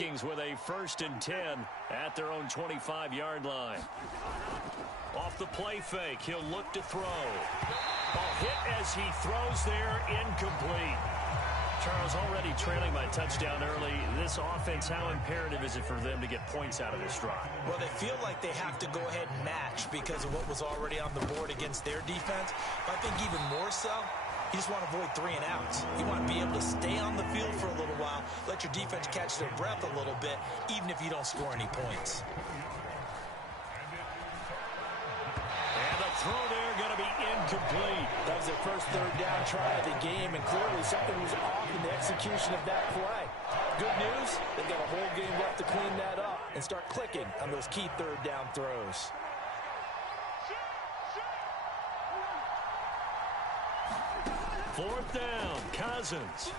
Vikings with a 1st and 10 at their own 25-yard line. Off the play fake, he'll look to throw. Ball hit as he throws there, incomplete. Charles, already trailing by touchdown early. This offense, how imperative is it for them to get points out of this drive? Well, they feel like they have to go ahead and match because of what was already on the board against their defense. But I think even more so, you just want to avoid 3 and outs. You want to be able to stay on the field for a little while, let your defense catch their breath a little bit, even if you don't score any points. And the throw there going to be incomplete. That was their first 3rd down try of the game, and clearly something was off in the execution of that play. Good news, they've got a whole game left to clean that up and start clicking on those key 3rd down throws. Fourth down, Cousins.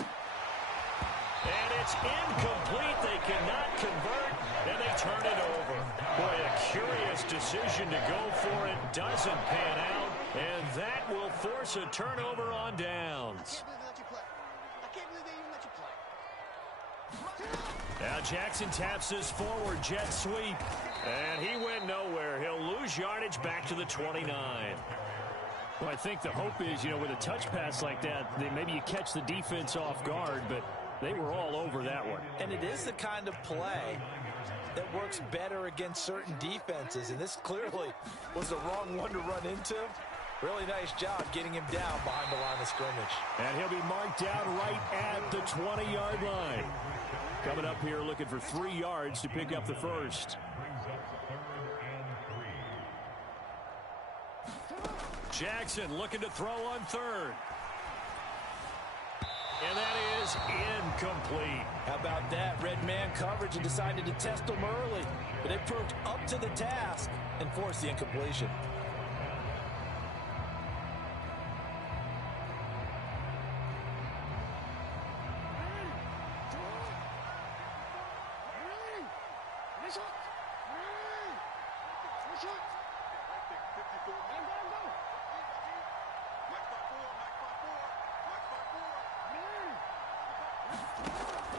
And it's incomplete. They cannot convert, and they turn it over. Boy, a curious decision to go for it. Doesn't pan out, and that will force a turnover on downs. Now Jackson taps his forward jet sweep, and he went nowhere. He'll lose yardage back to the 29. Well, I think the hope is, with a touch pass like that, maybe you catch the defense off guard, but they were all over that one. And it is the kind of play that works better against certain defenses, and this clearly was the wrong one to run into. Really nice job getting him down behind the line of scrimmage. And he'll be marked down right at the 20-yard line. Coming up here looking for 3 yards to pick up the first. Jackson looking to throw on 3rd. And that is incomplete. How about that? Red man coverage and decided to test them early. But it proved up to the task and forced the incompletion.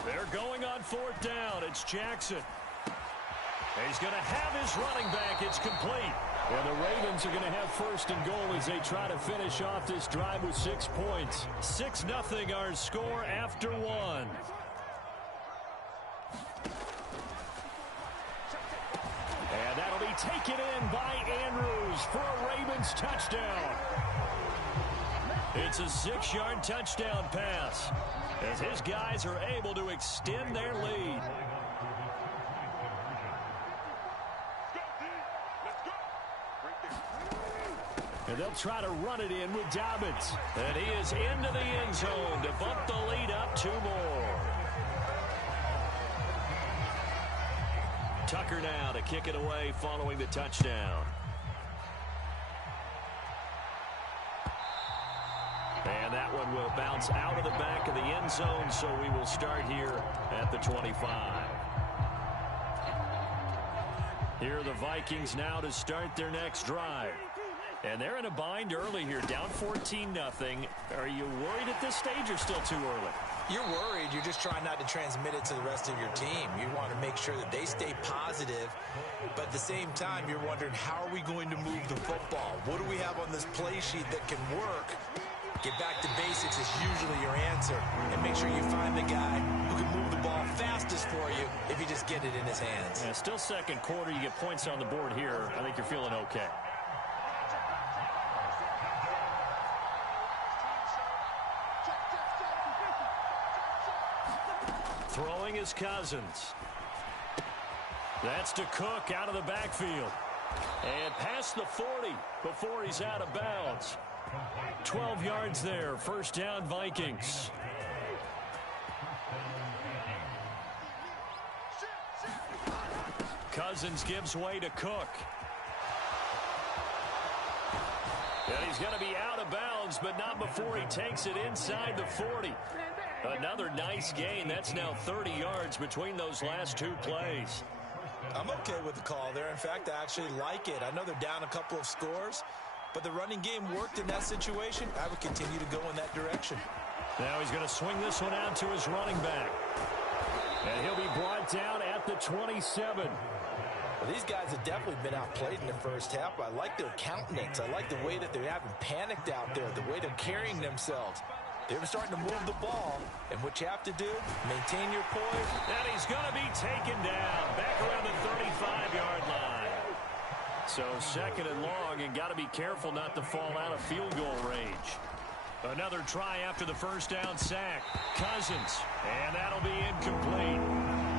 They're going on 4th down. It's Jackson. He's going to have his running back. It's complete. Well, the Ravens are going to have 1st and goal as they try to finish off this drive with 6 points. 6-0 our score after 1. And that'll be taken in by Andrews for a Ravens touchdown. It's a 6-yard touchdown pass as his guys are able to extend their lead. And they'll try to run it in with Dobbins. And he is into the end zone to bump the lead up 2 more. Tucker now to kick it away following the touchdown. And that one will bounce out of the back of the end zone, so we will start here at the 25. Here are the Vikings now to start their next drive. And they're in a bind early here, down 14-0. Are you worried at this stage or still too early? You're worried. You're just trying not to transmit it to the rest of your team. You want to make sure that they stay positive, but at the same time, you're wondering, how are we going to move the football? What do we have on this play sheet that can work? Get back to basics is usually your answer, and make sure you find the guy who can move the ball fastest for you if you just get it in his hands. Yeah, still 2nd quarter. You get points on the board here. I think you're feeling okay. Throwing is Cousins. That's to Cook out of the backfield. And past the 40 before he's out of bounds. 12 yards there. 1st down, Vikings. Cousins gives way to Cook. And he's going to be out of bounds, but not before he takes it inside the 40. Another nice gain. That's now 30 yards between those last 2 plays. I'm okay with the call there. In fact, I actually like it. I know they're down a couple of scores, but the running game worked in that situation. I would continue to go in that direction. Now he's going to swing this one out to his running back. And he'll be brought down at the 27. Well, these guys have definitely been outplayed in the first half, but I like their countenance. I like the way that they haven't panicked out there, the way they're carrying themselves. They're starting to move the ball, and what you have to do, maintain your poise. And he's going to be taken down back around the 35-yard line. So second and long, and got to be careful not to fall out of field goal range. Another try after the first down sack. Cousins, and that'll be incomplete.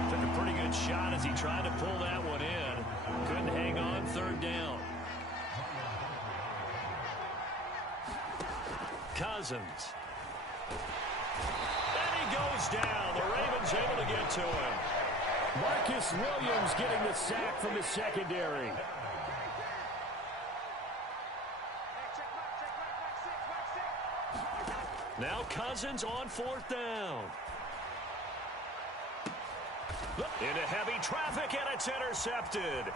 Took a pretty good shot as he tried to pull that one in. Couldn't hang on third down. Cousins. And he goes down. The Ravens able to get to him. Marcus Williams getting the sack from the secondary. Now Cousins on fourth down. Into heavy traffic, and it's intercepted.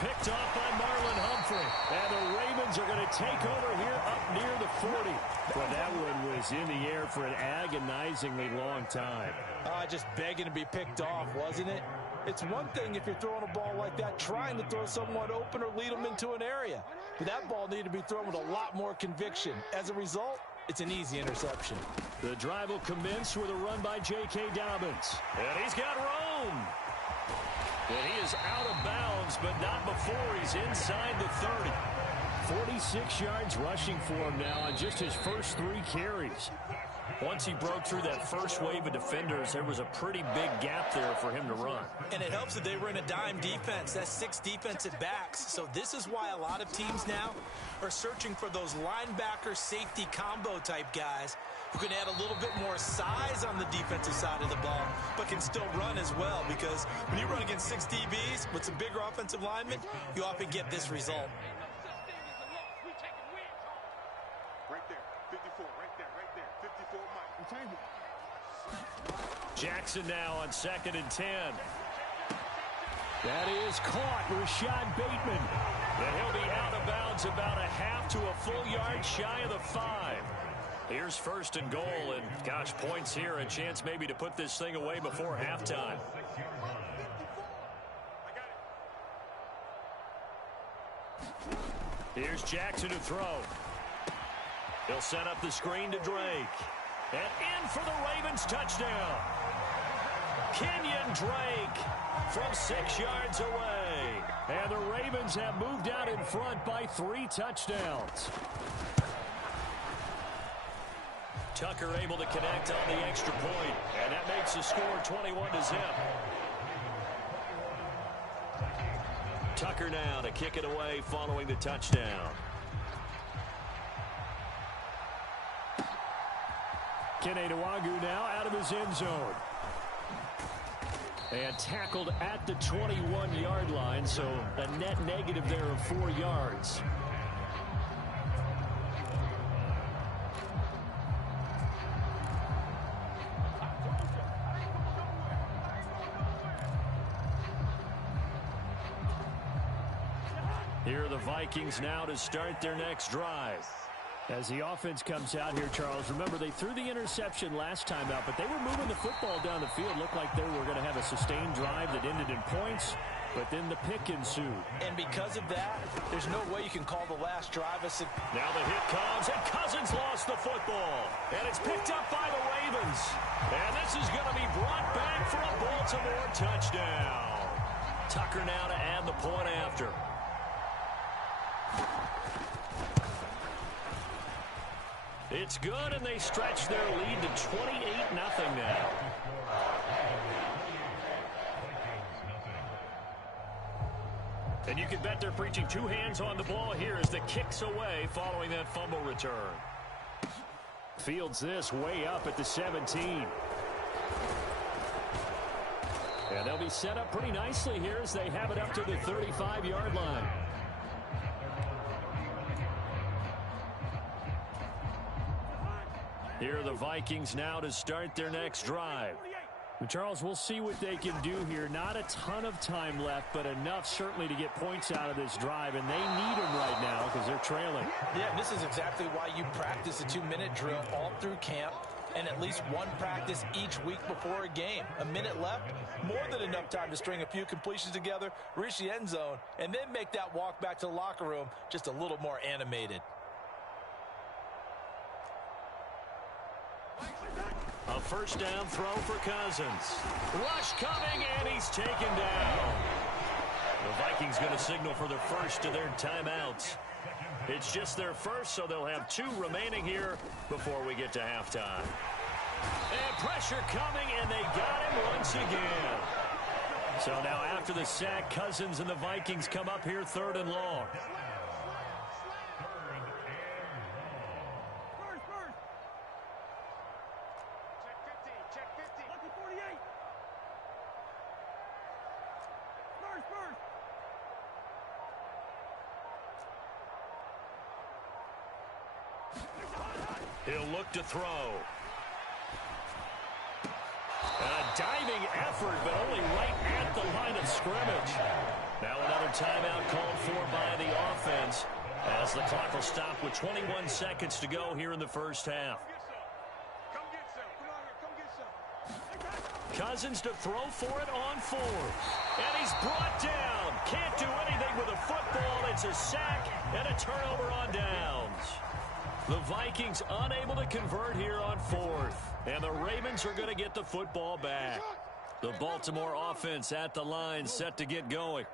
Picked off by Marlon Humphrey. And the Ravens are going to take over here up near the 40. Well, that one was in the air for an agonizingly long time. Just begging to be picked off, wasn't it? It's one thing if you're throwing a ball like that, trying to throw someone open or lead them into an area. But that ball needed to be thrown with a lot more conviction. As a result, it's an easy interception. The drive will commence with a run by J.K. Dobbins. And he's got room. And he is out of bounds, but not before he's inside the 30. 46 yards rushing for him now on just his first 3 carries. Once he broke through that first wave of defenders, there was a pretty big gap there for him to run. And it helps that they were in a dime defense. That's 6 defensive backs. So this is why a lot of teams now are searching for those linebacker safety combo type guys who can add a little bit more size on the defensive side of the ball, but can still run as well, because when you run against 6 DBs with some bigger offensive linemen, you often get this result. Right there, 54, right there, 54, Mike. Jackson now on 2nd and 10. That is caught. Rashad Bateman. And he'll be out of bounds about a half to a full yard shy of the 5. Here's 1st and goal, and gosh, points here, a chance maybe to put this thing away before halftime. Here's Jackson to throw. He'll set up the screen to Drake. And in for the Ravens touchdown. Kenyon Drake from 6 yards away. And the Ravens have moved out in front by 3 touchdowns. Tucker able to connect on the extra point, and that makes the score 21-0. Tucker now to kick it away following the touchdown. Kene Nwangwu now out of his end zone. And tackled at the 21-yard line, so a net negative there of 4 yards. Here are the Vikings now to start their next drive. As the offense comes out here, Charles, remember they threw the interception last time out, but they were moving the football down the field. Looked like they were going to have a sustained drive that ended in points, but then the pick ensued. And because of that, there's no way you can call the last drive a Now the hit comes, and Cousins lost the football. And it's picked up by the Ravens. And this is going to be brought back for a Baltimore touchdown. Tucker now to add the point after. It's good, and they stretch their lead to 28-0 now. And you can bet they're preaching 2 hands on the ball here as the kick's away following that fumble return. Fields this way up at the 17. And they'll be set up pretty nicely here as they have it up to the 35-yard line. Here are the Vikings now to start their next drive. Charles, we'll see what they can do here. Not a ton of time left, but enough certainly to get points out of this drive, and they need them right now because they're trailing. Yeah, and this is exactly why you practice a 2-minute drill all through camp. and at least one practice each week before a game. A minute left, more than enough time to string a few completions together, reach the end zone, and then make that walk back to the locker room just a little more animated. A first down throw for Cousins. Rush coming, and he's taken down. The Vikings going to signal for the first of their timeouts. It's just their first, so they'll have 2 remaining here before we get to halftime. And pressure coming, and they got him once again. So now after the sack, Cousins and the Vikings come up here 3rd and long. He'll look to throw. A diving effort, but only right at the line of scrimmage. Now another timeout called for by the offense as the clock will stop with 21 seconds to go here in the first half. Cousins to throw for it on 4th. And he's brought down. Can't do anything with a football. It's a sack and a turnover on downs. The Vikings unable to convert here on 4th. And the Ravens are going to get the football back. The Baltimore offense at the line set to get going.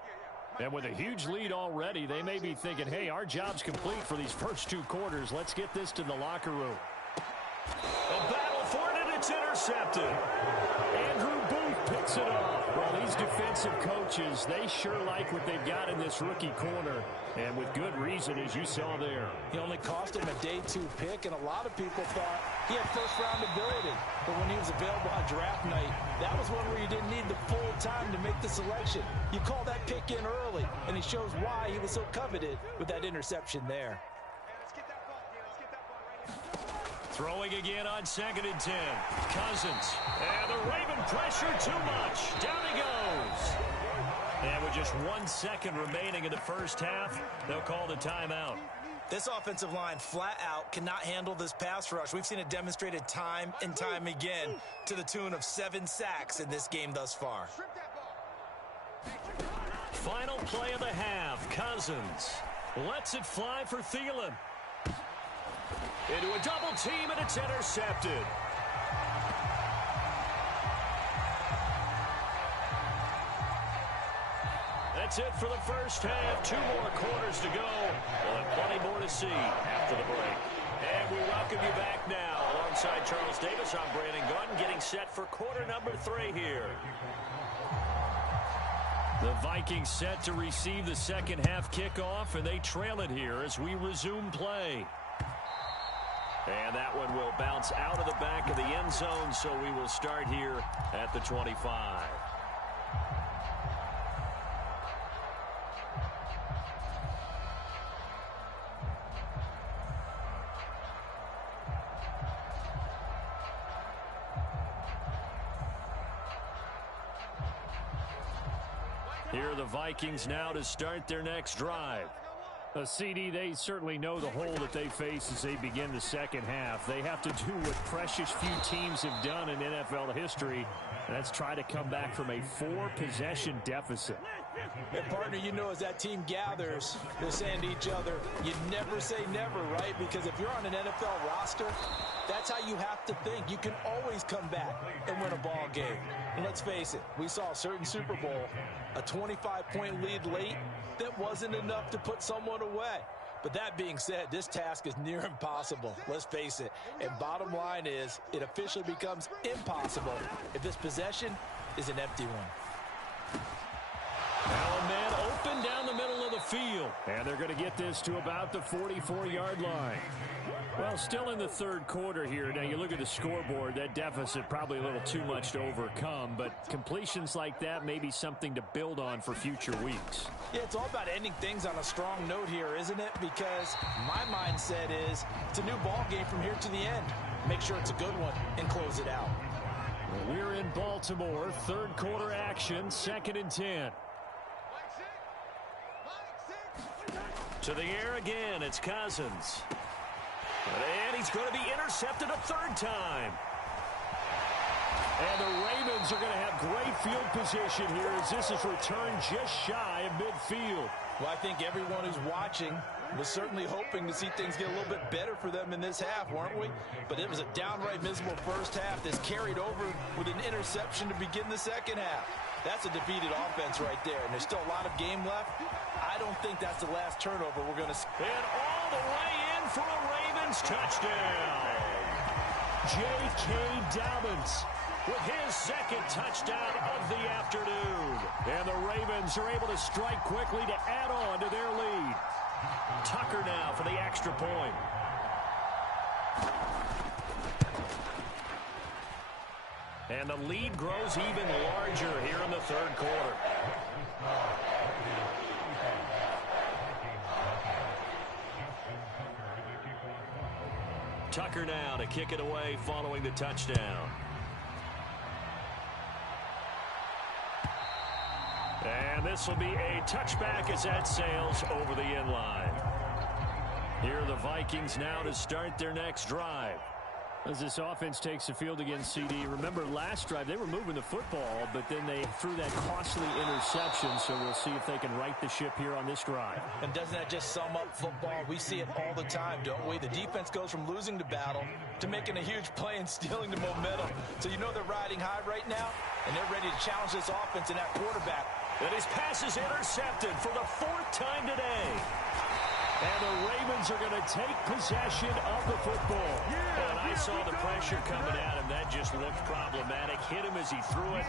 And with a huge lead already, they may be thinking, hey, our job's complete for these first 2 quarters. Let's get this to the locker room. A battle for it, and it's intercepted. Andrew Booth picks it off. Well, these defensive coaches, they sure like what they've got in this rookie corner. And with good reason, as you saw there. He only cost him a day 2 pick, and a lot of people thought he had first-round ability. But when he was available on draft night, that was one where you didn't need the full time to make the selection. You call that pick in early, and he shows why he was so coveted with that interception there. Throwing again on 2nd and 10. Cousins. And the Raven pressure too much. Down he goes. And with just 1 second remaining in the first half, they'll call the timeout. This offensive line flat out cannot handle this pass rush. We've seen it demonstrated time and time again to the tune of 7 sacks in this game thus far. Final play of the half. Cousins lets it fly for Thielen. Into a double team, and it's intercepted. That's it for the first half. 2 more quarters to go. We'll have plenty more to see after the break. And we welcome you back now. Alongside Charles Davis, I'm Brandon Gunn, getting set for quarter number 3 here. The Vikings set to receive the second half kickoff, and they trail it here as we resume play. And that one will bounce out of the back of the end zone, so we will start here at the 25. Here are the Vikings now to start their next drive. A CD, they certainly know the hole that they face as they begin the second half. They have to do what precious few teams have done in NFL history, and that's try to come back from a 4-possession deficit. And partner, you know, as that team gathers, they're saying to each other, you never say never, right? Because if you're on an NFL roster, that's how you have to think. You can always come back and win a ball game. And let's face it, we saw a certain Super Bowl, a 25-point lead late, that wasn't enough to put someone away. But that being said, this task is near impossible. Let's face it. And bottom line is, it officially becomes impossible if this possession is an empty one. Now a man open down the middle of the field. And they're going to get this to about the 44-yard line. Well, still in the third quarter here. Now, you look at the scoreboard, that deficit probably a little too much to overcome. But completions like that may be something to build on for future weeks. Yeah, it's all about ending things on a strong note here, isn't it? Because my mindset is it's a new ball game from here to the end. Make sure it's a good one and close it out. Well, we're in Baltimore, third quarter action, 2nd and 10. To the air again, it's Cousins. And he's going to be intercepted a third time. And the Ravens are going to have great field position here as this is returned just shy of midfield. Well, I think everyone who's watching was certainly hoping to see things get a little bit better for them in this half, weren't we? But it was a downright miserable first half that's carried over with an interception to begin the second half. That's a defeated offense right there, and there's still a lot of game left. I don't think that's the last turnover we're going to see. And all the way in for a Ravens touchdown. J.K. Dobbins with his second touchdown of the afternoon. And the Ravens are able to strike quickly to add on to their lead. Tucker now for the extra point. And the lead grows even larger here in the third quarter. Tucker now to kick it away following the touchdown. And this will be a touchback as that sails over the end line. Here are the Vikings now to start their next drive. As this offense takes the field against CD, remember last drive they were moving the football, but then they threw that costly interception, so we'll see if they can right the ship here on this drive. And doesn't that just sum up football? We see it all the time, don't we? The defense goes from losing the battle to making a huge play and stealing the momentum. So you know they're riding high right now, and they're ready to challenge this offense and that quarterback. And his pass is intercepted for the fourth time today. And the Ravens are going to take possession of the football. And I saw the pressure coming at him. That just looked problematic. Hit him as he threw it,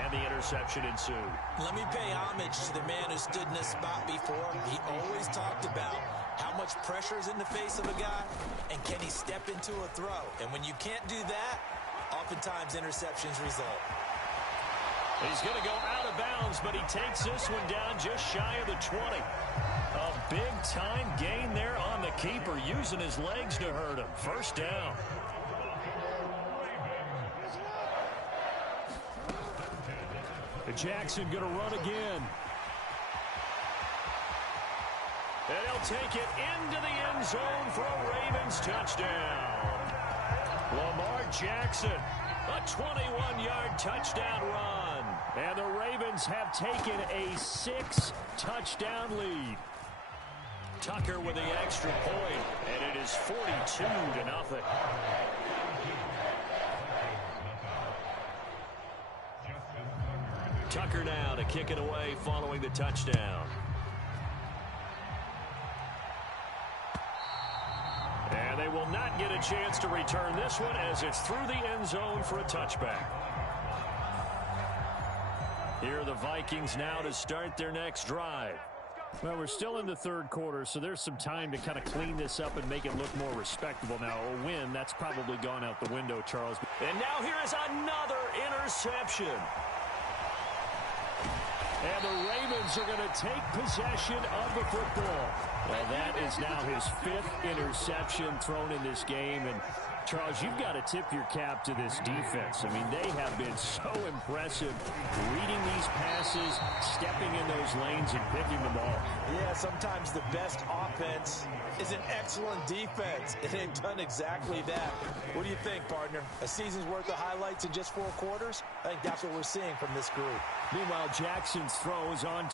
and the interception ensued. Let me pay homage to the man who stood in this spot before. He always talked about how much pressure is in the face of a guy, and can he step into a throw. And when you can't do that, oftentimes interceptions result. He's going to go out of bounds, but he takes this one down just shy of the 20. A big-time gain there on the keeper, using his legs to hurt him. First down. Jackson going to run again. And he'll take it into the end zone for a Ravens touchdown. Lamar Jackson, a 21-yard touchdown run. And the Ravens have taken a 6-touchdown lead. Tucker with the extra point, and it is 42-0. Tucker now to kick it away following the touchdown. And they will not get a chance to return this one as it's through the end zone for a touchback. Here are the Vikings now to start their next drive. Well, we're still in the third quarter, so there's some time to kind of clean this up and make it look more respectable. Now, a win, that's probably gone out the window, Charles. And now here is another interception. And the Ravens are going to take possession of the football. Well, that is now his 5th interception thrown in this game. And, Charles, you've got to tip your cap to this defense. I mean, they have been so impressive reading these passes, stepping in those lanes, and picking them off. Yeah, sometimes the best offense is an excellent defense. And they've done exactly that. What do you think, partner? A season's worth of highlights in just 4 quarters? I think that's what we're seeing from this group. Meanwhile, Jackson's throw is on